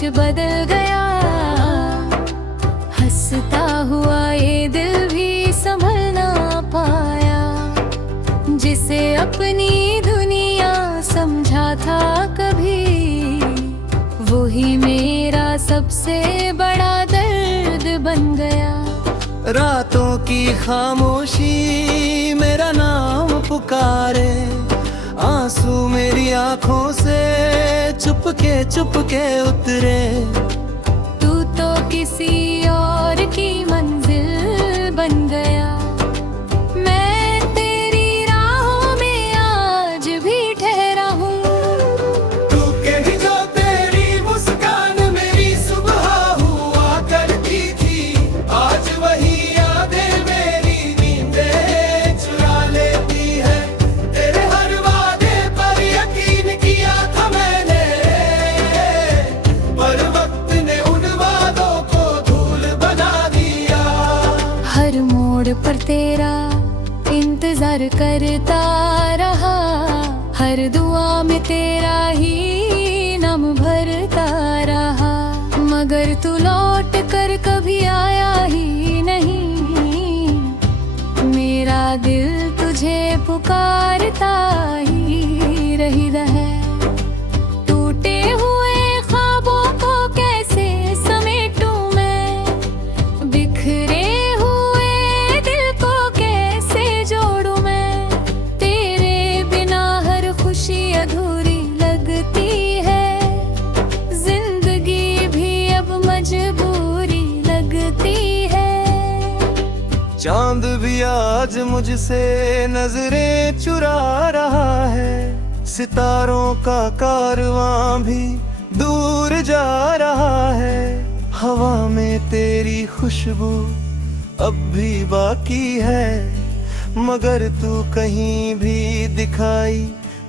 कुछ बदल गया। हंसता हुआ ये दिल भी संभल ना पाया। जिसे अपनी दुनिया समझा था कभी, वही मेरा सबसे बड़ा दर्द बन गया। रातों की खामोशी मेरा नाम पुकारे, आंसू मेरी आंखों से चुपके उतरे। तू तो किसी और की मंजिल बन गया। मैं तेरी राहों में आज भी ठहरा हूँ। तू कहीं जो तेरी मुस्कान मेरी सुबह हुआ करती थी, आज वही यादें मेरी नींदें चुरा लेती है। तेरे हर वादे पर यकीन किया था मैंने, पर वक्त ने उन वादों को धूल बना दिया। हर मोड़ पर तेरा इंतजार करता रहा, हर दुआ में तेरा ही नाम भरता रहा। मगर तू लौट कर कभी आया ही नहीं। मेरा दिल तुझे पुकारता ही रही है। टूटे हुए ख्वाबों को कैसे समेटूं मैं, बिखरे हुए दिल को कैसे जोड़ूं मैं। तेरे बिना हर खुशी अधूरी लगती है, जिंदगी भी अब मजबूरी लगती है। चांद भी आज मुझसे नजरें चुरा रहा है, सितारों का कारवां भी दूर जा रहा है। हवा में तेरी खुशबू अब भी बाकी है, मगर तू कहीं भी दिखाई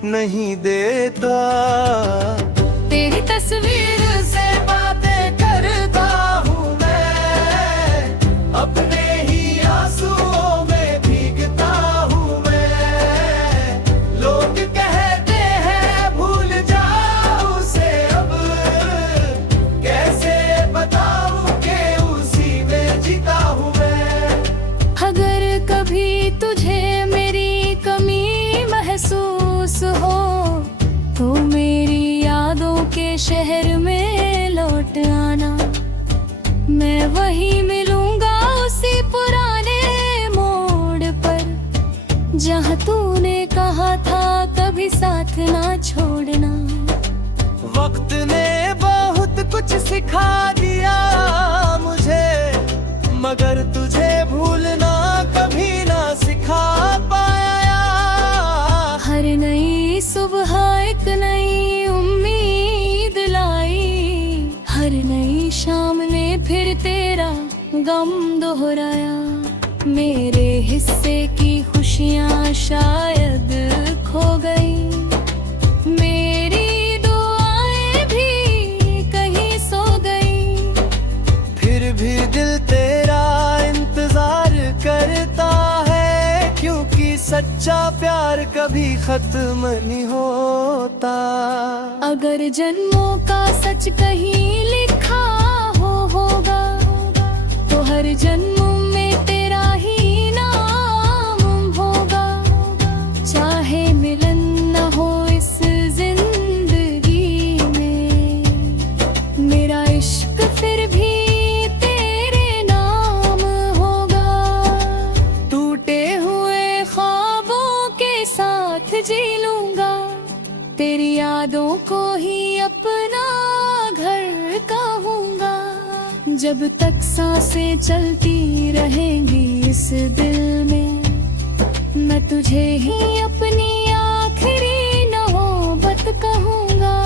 नहीं देता। तेरी तस्वीर से बातें करता हूँ मैं, अपने ही आंसुओं में भीगता हूँ मैं। लोग कहते हैं भूल जाओ उसे अब, कैसे बताऊँ कि उसी में जीता हूँ मैं। अगर कभी तुझे मेरी कमी महसूस हो, तो मेरी यादों के शहर में लौट आना। मैं वहीं मिलूंगा उसी पुराने मोड़ पर, जहाँ तूने कहा था कभी साथ ना छोड़ना। वक्त ने बहुत कुछ सिखा दिया मुझे, मगर तुझे भूलना कभी ना सिखा पाया। हर नई सुबह एक नई उम्मीद लाई, हर नई शाम ने फिर तेरा गम दोहराया। मेरे हिस्से की खुशियाँ शायद खो गई, मेरी दुआएं भी कहीं सो गई। फिर भी दिल तेरा इंतजार करता है, क्योंकि सच्चा प्यार कभी खत्म नहीं होता। अगर जन्मों का सच कहीं लिखा होगा, तो हर जन्म में तेरा ही नाम होगा। चाहे मिलन न हो इस जिंदगी में, मेरा इश्क फिर भी तेरे नाम होगा। टूटे हुए ख्वाबों के साथ जी लूंगा, तेरी यादों को ही अपना घर कहूँगा। जब तक सांसें चलती रहेंगी इस दिल में, मैं तुझे ही अपनी आखिरी नौबत कहूँगा।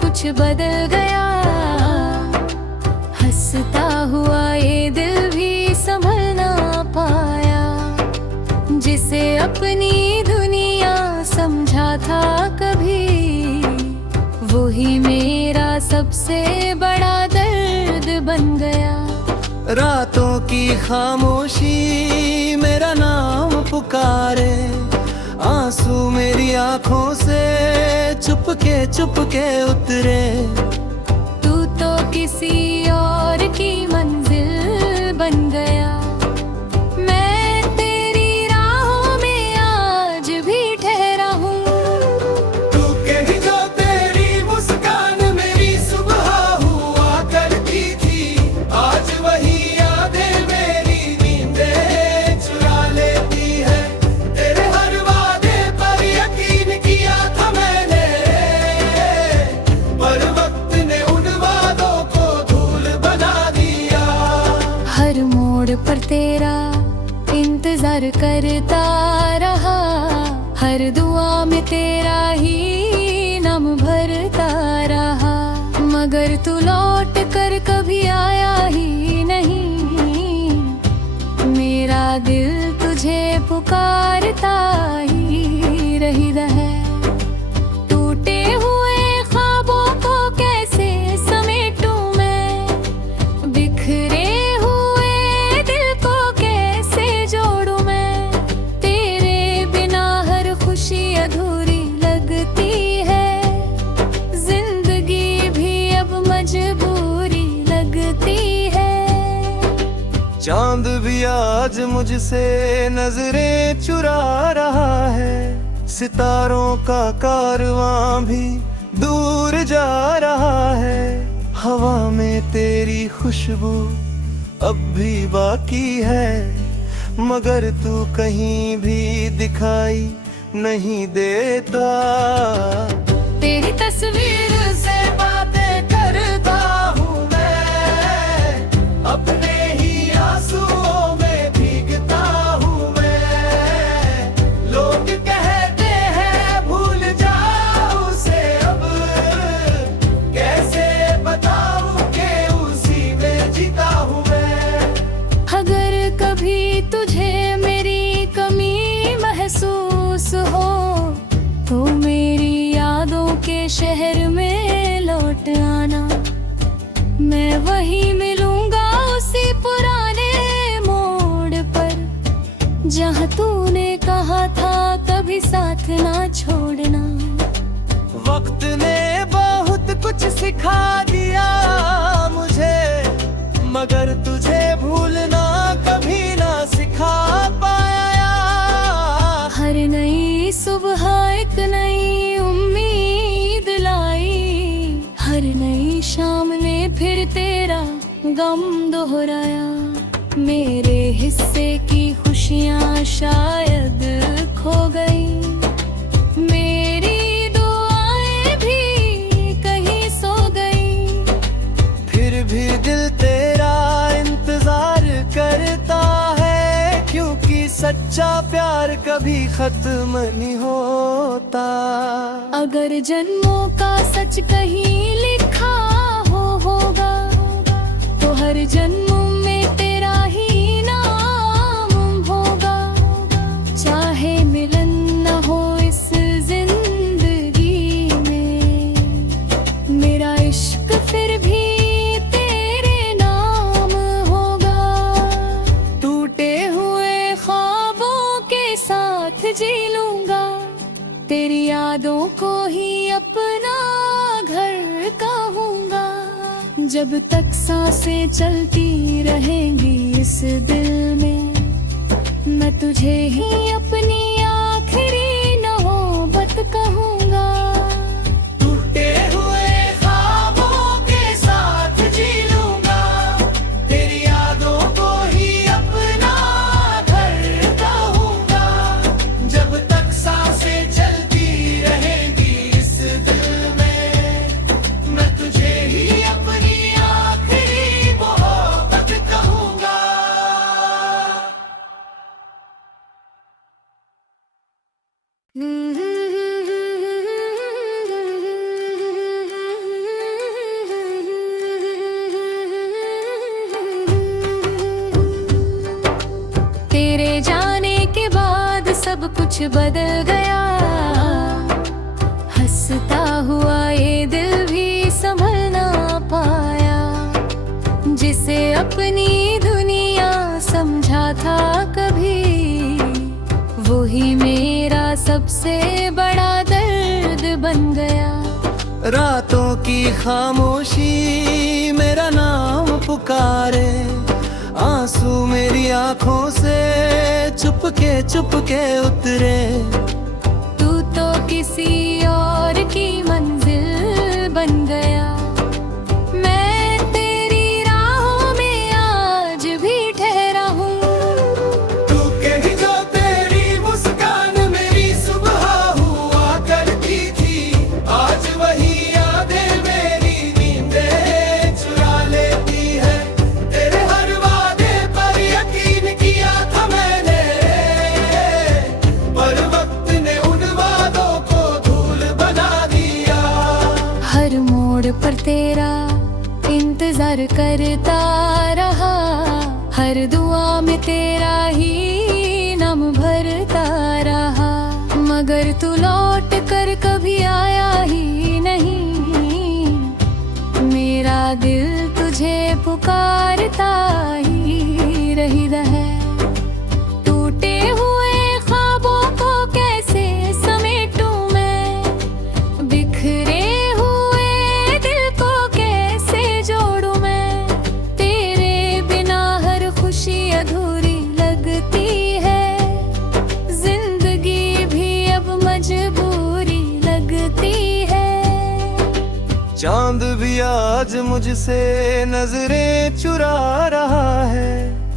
कुछ बदल गया। हंसता हुआ ये दिल भी संभल ना पाया। जिसे अपनी दुनिया समझा था कभी, वही मेरा सबसे बड़ा दर्द बन गया। रातों की खामोशी मेरा नाम पुकारे, आंसू मेरी आंखों से चुपके उतरे। तू तो किसी और की मंजिल बन गया। मैं तेरी राहों में आज भी ठहरा हूँ। तू कहीं जो तेरी मुस्कान मेरी सुबह हुआ करती थी, आज वही यादें मेरी नींदें चुरा लेती है। तेरे हर वादे पर यकीन किया था मैंने, पर वक्त ने उन वादों को धूल बना दिया। हर मोड़ पर तेरा इंतजार करता रहा, हर दुआ में तेरा ही नाम भरता रहा। मगर तू लौट कर कभी आया ही नहीं। मेरा दिल तुझे पुकारता ही रही है। टूटे हुए ख्वाबों को कैसे समेटूं मैं, बिखरे हुए दिल को कैसे जोड़ूं मैं। तेरे बिना हर खुशी अधूरी लगती है, जिंदगी भी अब मजबूरी लगती है। चांद भी आज मुझसे नजरें चुरा रहा है, सितारों का कारवां भी दूर जा रहा है। हवा में तेरी खुशबू अब भी बाकी है, मगर तू कहीं भी दिखाई नहीं देता। तेरी तस्वीर से बातें करता हूँ मैं, अपने ही आंसुओं में भीगता हूँ मैं। लोग कहते हैं भूल जाओ उसे अब, कैसे बताऊँ कि उसी में जीता हूँ मैं। अगर कभी तुझे मेरी कमी महसूस हो, तो मेरी यादों के शहर में लौट आना। मैं वहीं मिलूंगा उसी पुराने मोड़ पर, जहाँ तूने कहा था कभी साथ ना छोड़ना। वक्त ने बहुत कुछ सिखा दिया मुझे, मगर तुझे भूलना कभी ना सिखा पाया। हर नई सुबह एक नई उम्मीद लाई, हर नई शाम ने फिर तेरा गम दोहराया। मेरे हिस्से की खुशियाँ शायद खो गई, मेरी दुआएं भी कहीं सो गई। फिर भी दिल तेरा इंतजार करता है, क्योंकि सच्चा प्यार कभी खत्म नहीं होता। अगर जन्मों का सच कहीं लिखा होगा, तो हर जन्म में तेरा ही नाम होगा। चाहे मिलन न हो इस जिंदगी में, मेरा इश्क फिर भी तेरे नाम होगा। टूटे हुए ख्वाबों के साथ जी लूंगा, तेरी यादों को ही अपना घर कहूँगा। जब तक सांसें चलती रहेंगी इस दिल में, मैं तुझे ही अपनी आखिरी नौबत कहूँगा। तेरे जाने के बाद सब कुछ बदल गया। हंसता हुआ ये दिल भी संभल ना पाया। जिसे अपनी दुनिया समझा था कभी, वही मेरा सबसे बड़ा दर्द बन गया। रातों की खामोशी मेरा नाम पुकारे, आंसू मेरी आंखों से चुपके उतरे। तू तो किसी और की मंजिल बन गया। मैं तेरी राहों में आज भी ठहरा हूँ। तू कही जो तेरी मुस्कान मेरी सुबह हुआ करती थी, आज वही यादें मेरी नींदें चुरा लेती है। तेरे हर वादे पर यकीन किया था मैंने, पर वक्त ने उन वादों को धूल बना दिया। हर मोड़ पर तेरा इंतजार करता रहा, हर दुआ में तेरा ही नाम भरता रहा। मगर तू लौट कर कभी आया ही नहीं। मेरा दिल तुझे पुकारता ही रही है। टूटे हुए ख्वाबों को कैसे समेटूं मैं, बिखरे हुए दिल को कैसे जोड़ूं मैं। तेरे बिना हर खुशी अधूरी लगती है, जिंदगी भी अब मजबूरी लगती है। चांद भी आज मुझसे नजरें चुरा रहा है,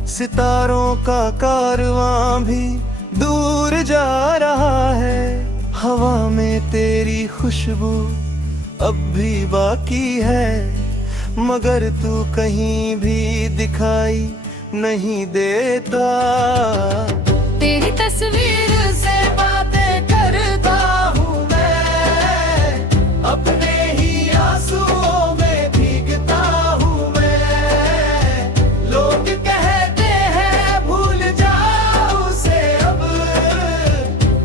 सितारों का कारवां भी दूर जा रहा है। हवा में तेरी खुशबू अब भी बाकी है, मगर तू कहीं भी दिखाई नहीं देता। तेरी तस्वीर से बातें करता हूँ मैं, अपने ही आंसुओं में भीगता हूँ मैं। लोग कहते हैं भूल जाओ उसे अब,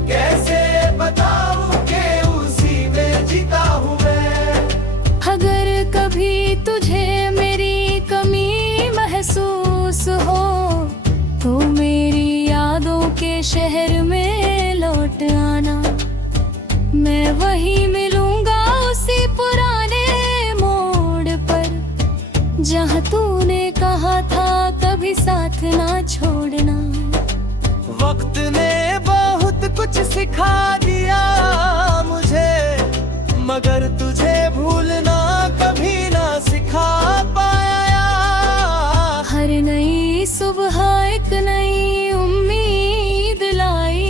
कैसे बताऊँ कि उसी में जीता हूँ मैं। अगर कभी तुझे मेरी कमी महसूस हो, तो मेरी यादों के शहर में लौट आना। मैं वहीं मिलूंगा उसी पुराने मोड़ पर, जहाँ तूने कहा था कभी साथ ना छोड़ना। वक्त ने बहुत कुछ सिखा दिया मुझे, मगर तुझे भूलना कभी ना सिखा पाया। हर नई सुबह एक नई उम्मीद लाई,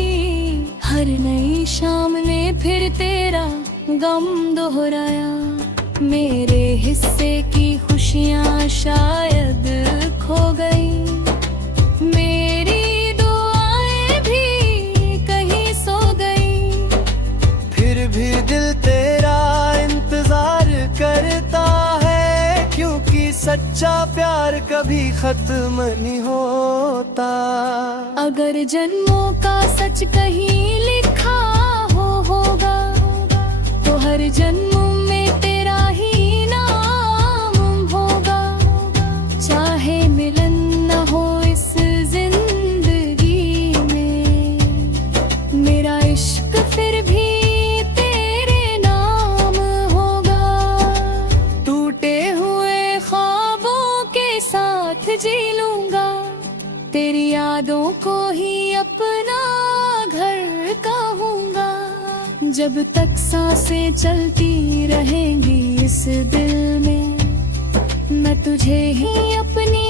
हर नई शाम ने फिर तेरा गम दोहराया। मेरे हिस्से की खुशियाँ शायद खो गई, मेरी दुआएं भी कहीं सो गई। फिर भी दिल तेरा इंतजार करता है, क्योंकि सच्चा प्यार कभी खत्म नहीं होता। अगर जन्मों का सच कहीं लिखा होगा, तो हर जन्म में तेरा ही नाम होगा। चाहे मिलन न हो इस जिंदगी में, मेरा इश्क फिर भी तेरे नाम होगा। टूटे हुए ख्वाबों के साथ जी लूंगा, तेरी यादों को ही अपना घर कहूँगा। जब तक सांसें चलती रहेंगी इस दिल में, मैं तुझे ही अपनी